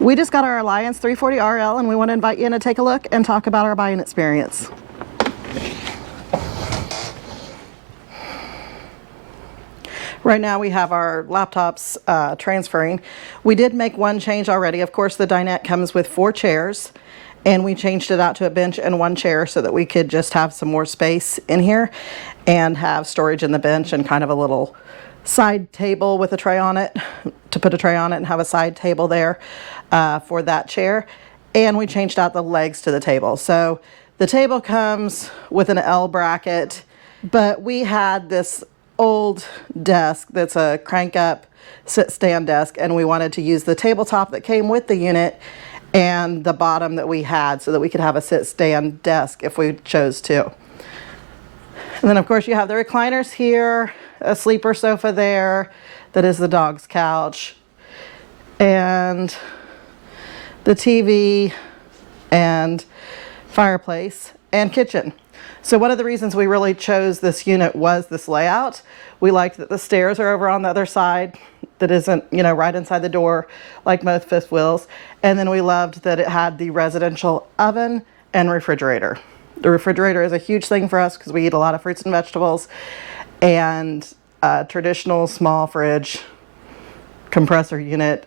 We just got our Alliance 340 RL and we want to invite you in to take a look and talk about our buying experience. Right now we have our laptops transferring. We did make one change already. Of course, the dinette comes with 4 chairs, and we changed it out to a bench and 1 chair so that we could just have some more space in here and have storage in the bench and kind of a little side table with a tray on it, to put a tray on it and have a side table there for that chair. And we changed out the legs to the table. So the table comes with an L bracket, but we had this old desk that's a crank up sit stand desk, and we wanted to use the tabletop that came with the unit and the bottom that we had so that we could have a sit stand desk if we chose to. And then of course you have the recliners here, a sleeper sofa there that is the dog's couch, and the TV and fireplace and kitchen. So one of the reasons we really chose this unit was this layout. We liked that the stairs are over on the other side that isn't, you know, right inside the door like most fifth wheels. And then we loved that it had the residential oven and refrigerator. The refrigerator is a huge thing for us because we eat a lot of fruits and vegetables, and a traditional small fridge compressor unit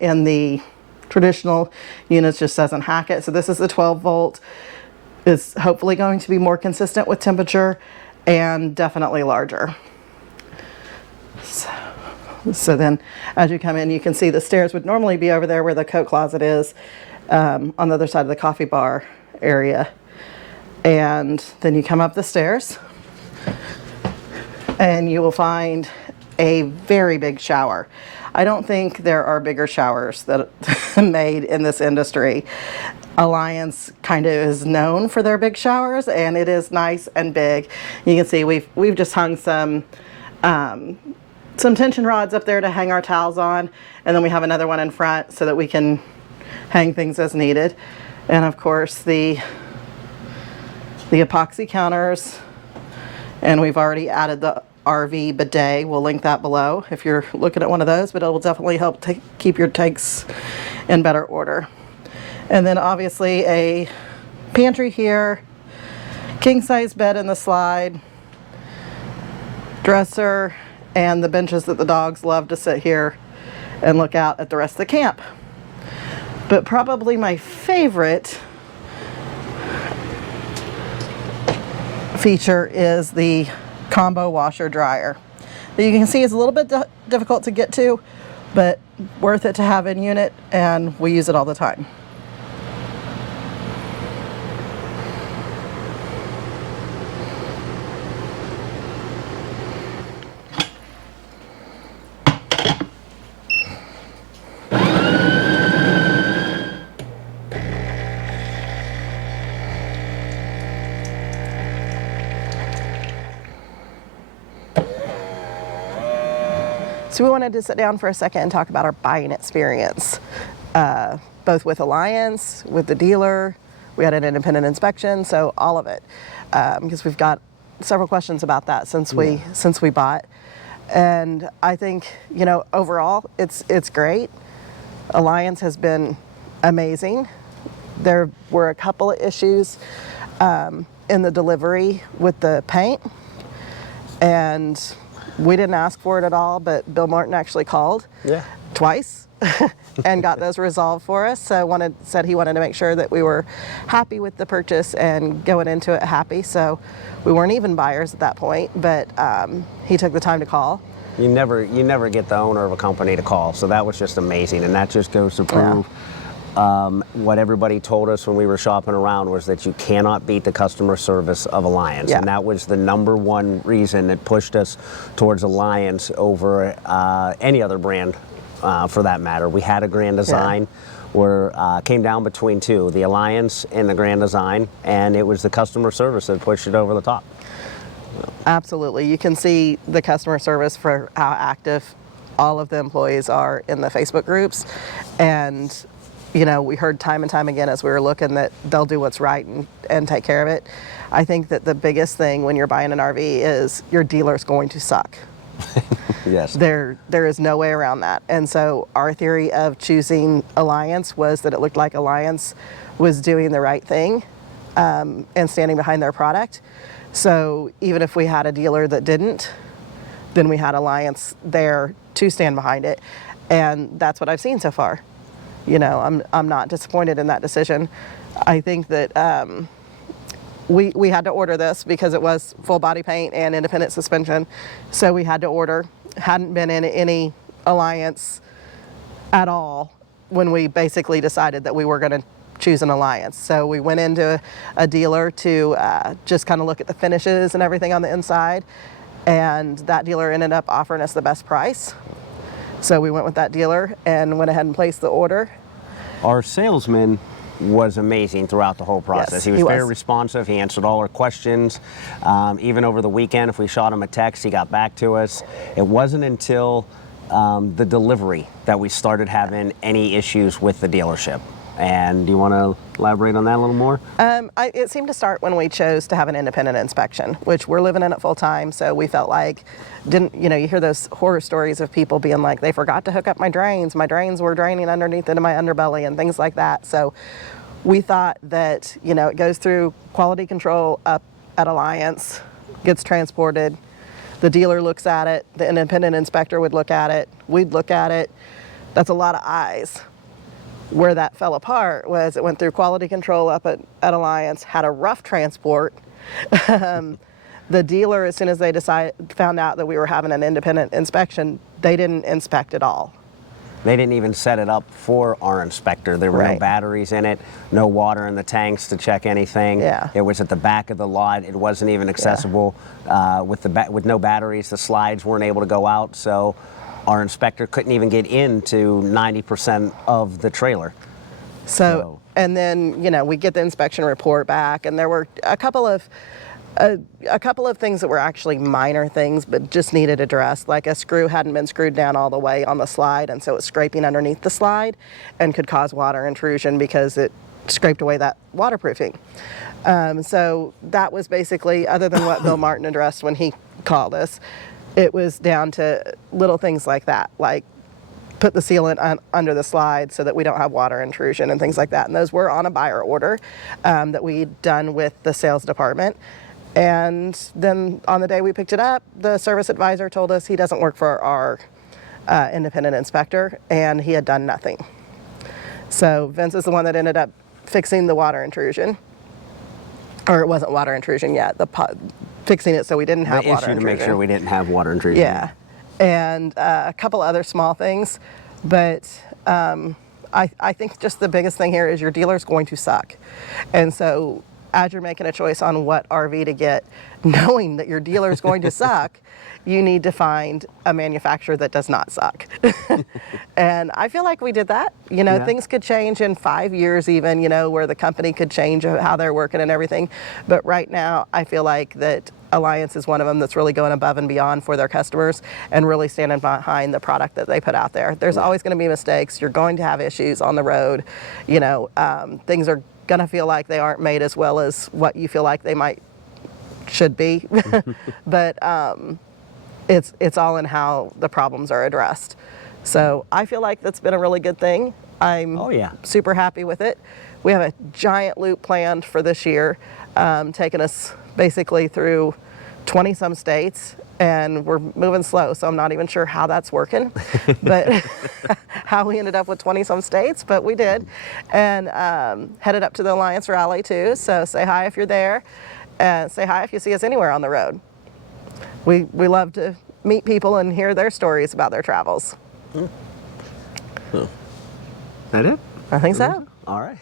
in the traditional units just doesn't hack it. So this is the 12 volt. Is hopefully going to be more consistent with temperature and definitely larger. So then as you come in, you can see the stairs would normally be over there where the coat closet is, on the other side of the coffee bar area. And then you come up the stairs and you will find a very big shower. I don't think there are bigger showers that made in this industry. Alliance kind of is known for their big showers, and it is nice and big. You can see we've just hung some tension rods up there to hang our towels on, and then we have another one in front so that we can hang things as needed. And of course the epoxy counters, and we've already added the RV bidet. We'll link that below if you're looking at one of those, but it will definitely help keep your tanks in better order. And then obviously a pantry here, king size bed in the slide, dresser, and the benches that the dogs love to sit here and look out at the rest of the camp. But probably my favorite feature is the combo washer dryer. You can see it's a little bit difficult to get to, but worth it to have in unit, and we use it all the time. So we wanted to sit down for a second and talk about our buying experience, both with Alliance, with the dealer. We had an independent inspection, so all of it, because we've got several questions about that since we bought. And I think, you know, overall it's great. Alliance has been amazing. There were a couple of issues in the delivery with the paint, and we didn't ask for it at all, but Bill Martin actually called twice and got those resolved for us. So said he wanted to make sure that we were happy with the purchase and going into it happy. So we weren't even buyers at that point, but he took the time to call. You never get the owner of a company to call, so that was just amazing, and that just goes to prove what everybody told us when we were shopping around was that you cannot beat the customer service of Alliance. And that was the #1 reason that pushed us towards Alliance over any other brand for that matter. We had a Grand Design where came down between two, the Alliance and the Grand Design, and it was the customer service that pushed it over the top. Absolutely. You can see the customer service for how active all of the employees are in the Facebook groups, and you know, we heard time and time again as we were looking that they'll do what's right and take care of it. I think that the biggest thing when you're buying an RV is your dealer's going to suck. Yes. There is no way around that. And so our theory of choosing Alliance was that it looked like Alliance was doing the right thing and standing behind their product. So even if we had a dealer that didn't, then we had Alliance there to stand behind it. And that's what I've seen so far. You know, I'm not disappointed in that decision. I think that we had to order this because it was full body paint and independent suspension. So we had to order. Hadn't been in any Alliance at all when we basically decided that we were going to choose an Alliance. So we went into a dealer to just kind of look at the finishes and everything on the inside. And that dealer ended up offering us the best price. So we went with that dealer and went ahead and placed the order. Our salesman was amazing throughout the whole process. Yes, he was very responsive. He answered all our questions. Even over the weekend, if we shot him a text, he got back to us. It wasn't until the delivery that we started having any issues with the dealership. And do you want to elaborate on that a little more? It seemed to start when we chose to have an independent inspection, which we're living in it full time. So we felt like, you hear those horror stories of people being like, they forgot to hook up my drains. My drains were draining underneath into my underbelly and things like that. So we thought that, it goes through quality control up at Alliance, gets transported. The dealer looks at it. The independent inspector would look at it. We'd look at it. That's a lot of eyes. Where that fell apart was it went through quality control up at Alliance, had a rough transport. The dealer, as soon as they found out that we were having an independent inspection, they didn't inspect at all. They didn't even set it up for our inspector. There were no batteries in it, no water in the tanks to check anything. Yeah. It was at the back of the lot. It wasn't even accessible. With no batteries, the slides weren't able to go out. So our inspector couldn't even get into 90% of the trailer. So, and then, we get the inspection report back, and there were a couple of things that were actually minor things, but just needed addressed. Like a screw hadn't been screwed down all the way on the slide, and so it's scraping underneath the slide and could cause water intrusion because it scraped away that waterproofing. So that was basically, other than what Bill Martin addressed when he called us, it was down to little things like that, like put the sealant under the slide so that we don't have water intrusion and things like that. And those were on a buyer order that we'd done with the sales department. And then on the day we picked it up, the service advisor told us he doesn't work for our independent inspector, and he had done nothing. So Vince is the one that ended up fixing the water intrusion. Or it wasn't water intrusion yet. Fixing it so we didn't have water intrusion. To make sure we didn't have water intrusion. Yeah, and a couple other small things, but I think just the biggest thing here is your dealer's going to suck. And so as you're making a choice on what RV to get, knowing that your dealer's going to suck, you need to find a manufacturer that does not suck. And I feel like we did that. Things could change in 5 years even, where the company could change how they're working and everything. But right now, I feel like that Alliance is one of them that's really going above and beyond for their customers and really standing behind the product that they put out there. There's always going to be mistakes. You're going to have issues on the road. Things are going to feel like they aren't made as well as what you feel like they should be. But it's all in how the problems are addressed. So I feel like that's been a really good thing. I'm super happy with it. We have a giant loop planned for this year, taking us basically through 20 some states, and we're moving slow, so I'm not even sure how that's working, but how we ended up with 20 some states, but we did. And headed up to the Alliance Rally too, so say hi if you're there, and say hi if you see us anywhere on the road. We love to meet people and hear their stories about their travels. That it? I think so. All right.